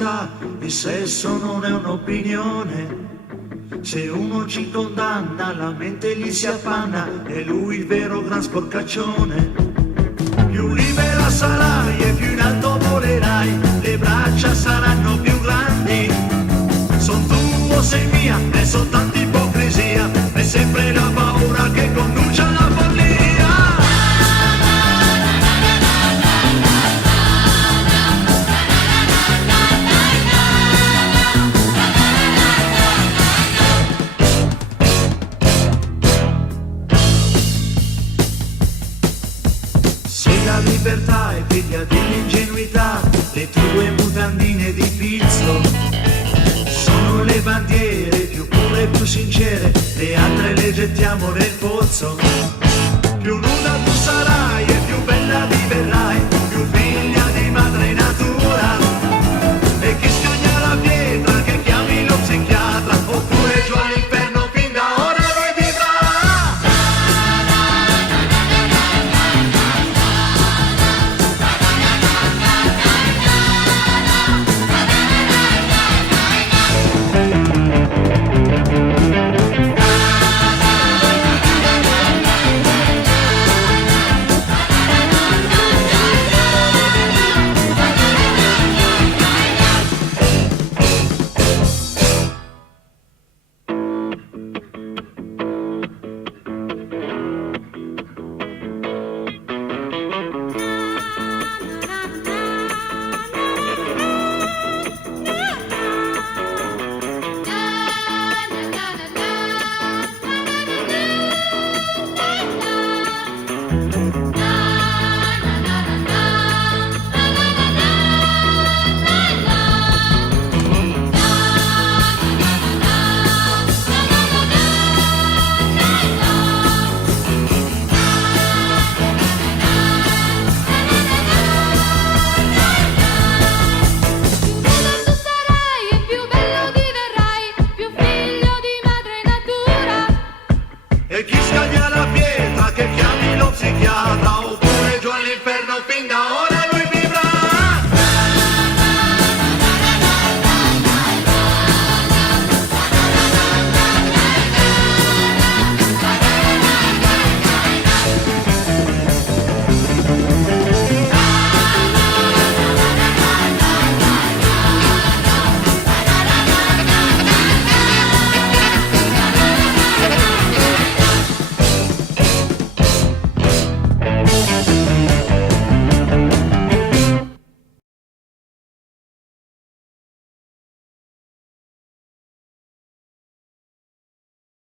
libertà, il sesso non è un'opinione. Se uno ci condanna, la mente gli si appanna, è lui il vero gran sporcaccione. Più libera sarai e più in alto volerai, le braccia saranno più grandi. Son tuo, sei mia, è soltanto ipocrisia, è sempre la paura che conduce alla follia. Se la libertà è figlia dell'ingenuità, le tue mutandine di pizzo sono le bandiere più pure e più sincere, le altre le gettiamo nel pozzo.